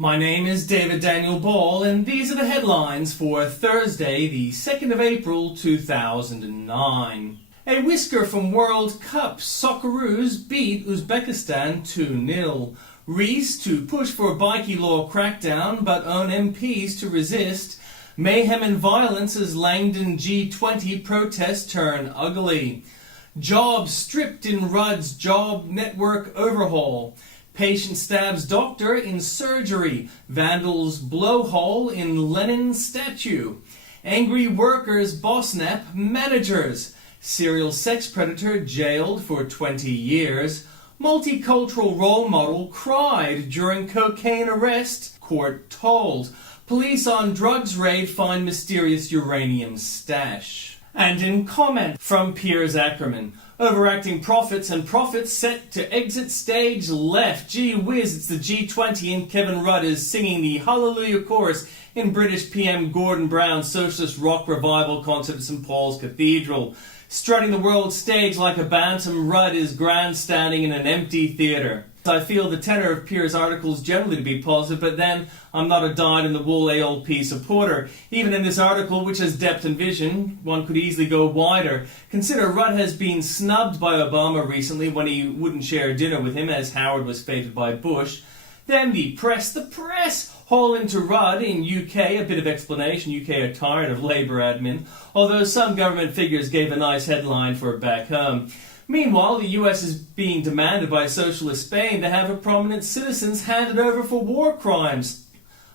My name is David Daniel Ball, and these are the headlines for Thursday, the 2nd of April, 2009. A whisker from World Cup. Socceroos beat Uzbekistan 2-0. Rees to push for a bikie law crackdown, but own MPs to resist. Mayhem and violence as Langdon G20 protests turn ugly. Jobs stripped in Rudd's job network overhaul. Patient stabs doctor in surgery. Vandals blowhole in Lenin statue. Angry workers bossnap managers. Serial sex predator jailed for 20 years. Multicultural role model cried during cocaine arrest. Court told. Police on drugs raid find mysterious uranium stash. And in comment from Piers Akerman. Overacting prophets and prophets set to exit stage left. Gee whiz, it's the G20 and Kevin Rudd is singing the Hallelujah chorus in British PM Gordon Brown's socialist rock revival concert at St Paul's Cathedral. Strutting the world stage like a bantam, Rudd is grandstanding in an empty theatre. I feel the tenor of Piers' articles generally to be positive, but then I'm not a dyed-in-the-wool ALP supporter. Even in this article, which has depth and vision, one could easily go wider. Consider Rudd has been snubbed by Obama recently when he wouldn't share dinner with him, as Howard was fated by Bush. Then the press, haul into Rudd in UK, a bit of explanation, UK are tired of Labour admin, although some government figures gave a nice headline for it back home. Meanwhile, the US is being demanded by socialist Spain to have her prominent citizens handed over for war crimes.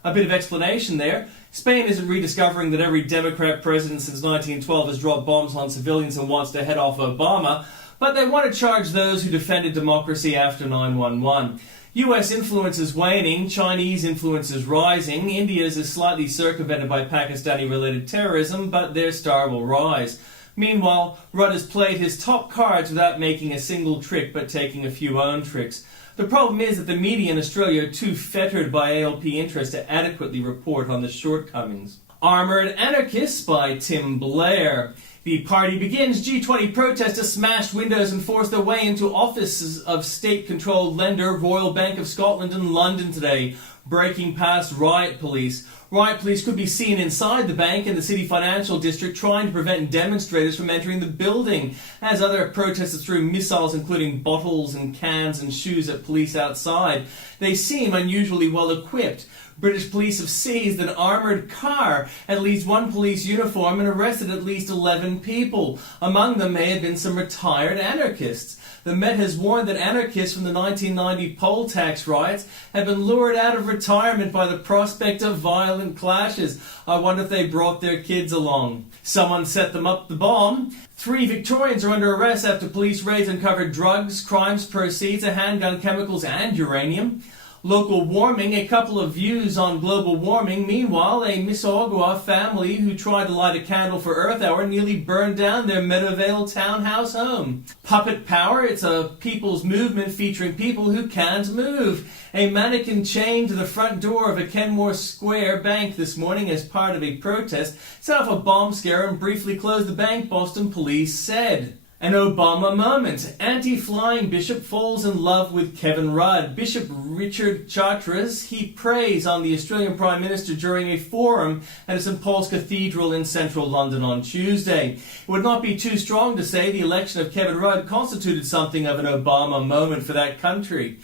A bit of explanation there. Spain isn't rediscovering that every Democrat president since 1912 has dropped bombs on civilians and wants to head off Obama, but they want to charge those who defended democracy after 9/11. US influence is waning, Chinese influence is rising, India's is slightly circumvented by Pakistani-related terrorism, but their star will rise. Meanwhile, Rudd has played his top cards without making a single trick, but taking a few own tricks. The problem is that the media in Australia are too fettered by ALP interest to adequately report on the shortcomings. Armoured Anarchists by Tim Blair. The party begins. G20 protesters smashed windows and forced their way into offices of state-controlled lender Royal Bank of Scotland in London today, breaking past riot police. Riot police could be seen inside the bank in the city financial district trying to prevent demonstrators from entering the building, as other protesters threw missiles including bottles and cans and shoes at police outside. They seem unusually well equipped. British police have seized an armoured car, at least one police uniform, and arrested at least 11 people. Among them may have been some retired anarchists. The Met has warned that anarchists from the 1990 poll tax riots have been lured out of retirement by the prospect of violent clashes. I wonder if they brought their kids along. Someone set them up the bomb. 3 Victorians are under arrest after police raids uncovered drugs, crimes proceeds, a handgun, chemicals and uranium. Local warming, a couple of views on global warming. Meanwhile, a Mississauga family who tried to light a candle for Earth Hour nearly burned down their Meadowvale townhouse home. Puppet Power, it's a people's movement featuring people who can't move. A mannequin chained to the front door of a Kenmore Square bank this morning as part of a protest set off a bomb scare and briefly closed the bank, Boston police said. An Obama moment. Anti-flying bishop falls in love with Kevin Rudd. Bishop Richard Chartres heaped praise on the Australian Prime Minister during a forum at St Paul's Cathedral in central London on Tuesday. It would not be too strong to say the election of Kevin Rudd constituted something of an Obama moment for that country.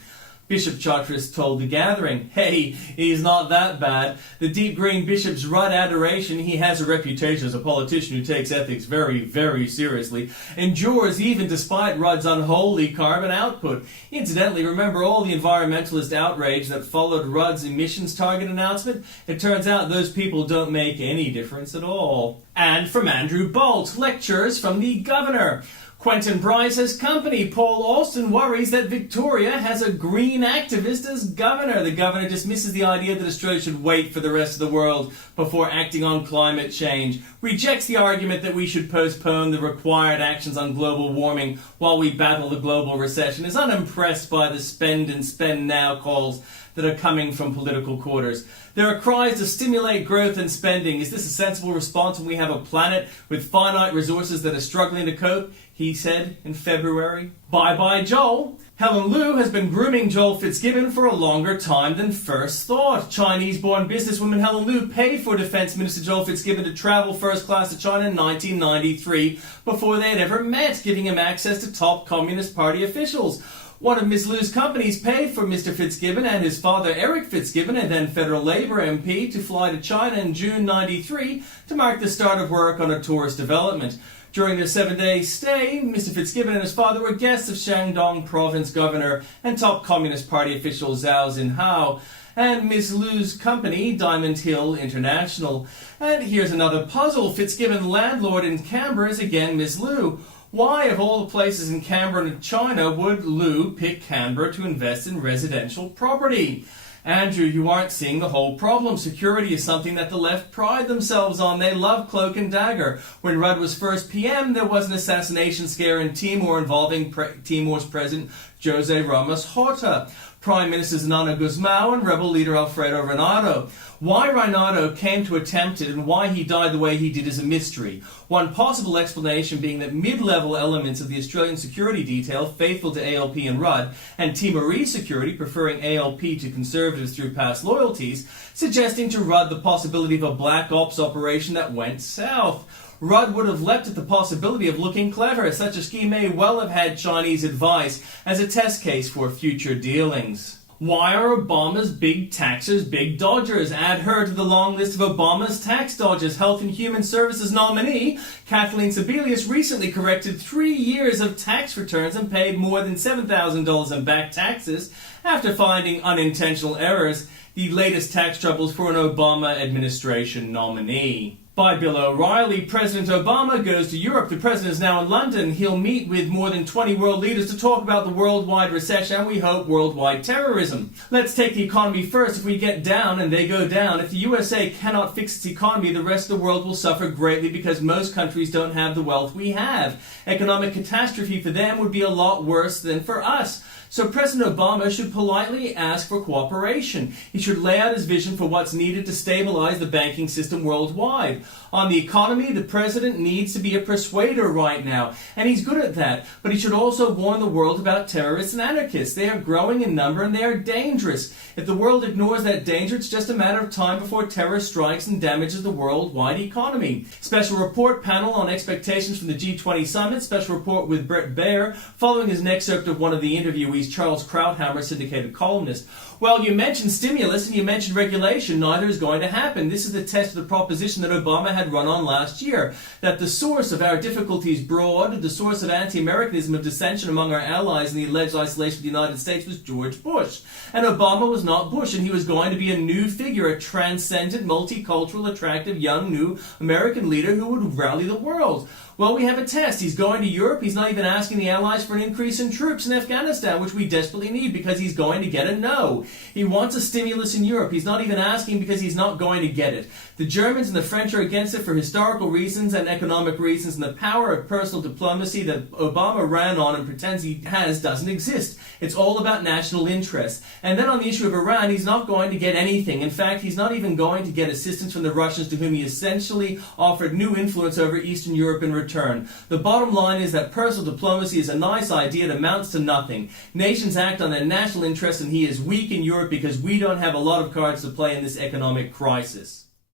Bishop Chartres told the gathering, "Hey, he's not that bad. The deep green bishop's Rudd adoration, he has a reputation as a politician who takes ethics very, very seriously, endures even despite Rudd's unholy carbon output. Incidentally, remember all the environmentalist outrage that followed Rudd's emissions target announcement? It turns out those people don't make any difference at all." And from Andrew Bolt, lectures from the Governor. Quentin Bryce has company. Paul Alston worries that Victoria has a green activist as governor. The governor dismisses the idea that Australia should wait for the rest of the world before acting on climate change, rejects the argument that we should postpone the required actions on global warming while we battle the global recession, is unimpressed by the spend and spend now calls that are coming from political quarters. There are cries to stimulate growth and spending. Is this a sensible response when we have a planet with finite resources that are struggling to cope? He said in February. Bye-bye, Joel. Helen Liu has been grooming Joel Fitzgibbon for a longer time than first thought. Chinese-born businesswoman Helen Liu paid for Defense Minister Joel Fitzgibbon to travel first class to China in 1993 before they had ever met, giving him access to top Communist Party officials. One of Ms. Liu's companies paid for Mr. Fitzgibbon and his father Eric Fitzgibbon, a then Federal Labour MP, to fly to China in June 93 to mark the start of work on a tourist development. During their 7-day stay, Mr. Fitzgibbon and his father were guests of Shandong Province Governor and top Communist Party official Zhao Xinhao and Ms. Liu's company, Diamond Hill International. And here's another puzzle. Fitzgibbon landlord in Canberra is again Ms. Liu. Why, of all the places in Canberra and China, would Liu pick Canberra to invest in residential property? Andrew, you aren't seeing the whole problem. Security is something that the left pride themselves on. They love cloak and dagger. When Rudd was first PM, there was an assassination scare in Timor involving Timor's president, Jose Ramos Horta, Prime Ministers Nana Guzmão and rebel leader Alfredo Reinado. Why Reinado came to attempt it and why he died the way he did is a mystery. One possible explanation being that mid-level elements of the Australian security detail, faithful to ALP and Rudd, and Timorese security, preferring ALP to Conservatives through past loyalties, suggesting to Rudd the possibility of a black ops operation that went south. Rudd would have leapt at the possibility of looking clever. Such a scheme may well have had Chinese advice as a test case for future dealings. Why are Obama's big taxers big dodgers? Add her to the long list of Obama's tax dodgers. Health and Human Services nominee Kathleen Sebelius recently corrected 3 years of tax returns and paid more than $7,000 in back taxes after finding unintentional errors, the latest tax troubles for an Obama administration nominee. By Bill O'Reilly, President Obama goes to Europe. The president is now in London. He'll meet with more than 20 world leaders to talk about the worldwide recession and, we hope, worldwide terrorism. Let's take the economy first. If we get down and they go down, if the USA cannot fix its economy, the rest of the world will suffer greatly because most countries don't have the wealth we have. Economic catastrophe for them would be a lot worse than for us. So President Obama should politely ask for cooperation. He should lay out his vision for what's needed to stabilize the banking system worldwide. On the economy, the president needs to be a persuader right now, and he's good at that. But he should also warn the world about terrorists and anarchists. They are growing in number and they are dangerous. If the world ignores that danger, it's just a matter of time before terror strikes and damages the worldwide economy. Special report panel on expectations from the G20 summit. Special report with Brett Baer, following his excerpt of one of the interviewees, Charles Krauthammer, syndicated columnist. Well, you mentioned stimulus and you mentioned regulation. Neither is going to happen. This is the test of the proposition that Obama had run on last year, that the source of our difficulties broad, the source of anti-Americanism of dissension among our allies in the alleged isolation of the United States was George Bush. And Obama was not Bush, and he was going to be a new figure, a transcendent, multicultural, attractive, young, new American leader who would rally the world. Well, we have a test. He's going to Europe. He's not even asking the Allies for an increase in troops in Afghanistan, which we desperately need because he's going to get a no. He wants a stimulus in Europe. He's not even asking because he's not going to get it. The Germans and the French are against it for historical reasons and economic reasons, and the power of personal diplomacy that Obama ran on and pretends he has doesn't exist. It's all about national interest. And then on the issue of Iran, he's not going to get anything. In fact, he's not even going to get assistance from the Russians, to whom he essentially offered new influence over Eastern Europe in return. The bottom line is that personal diplomacy is a nice idea. It amounts to nothing. Nations act on their national interests, and he is weak in Europe because we don't have a lot of cards to play in this economic crisis.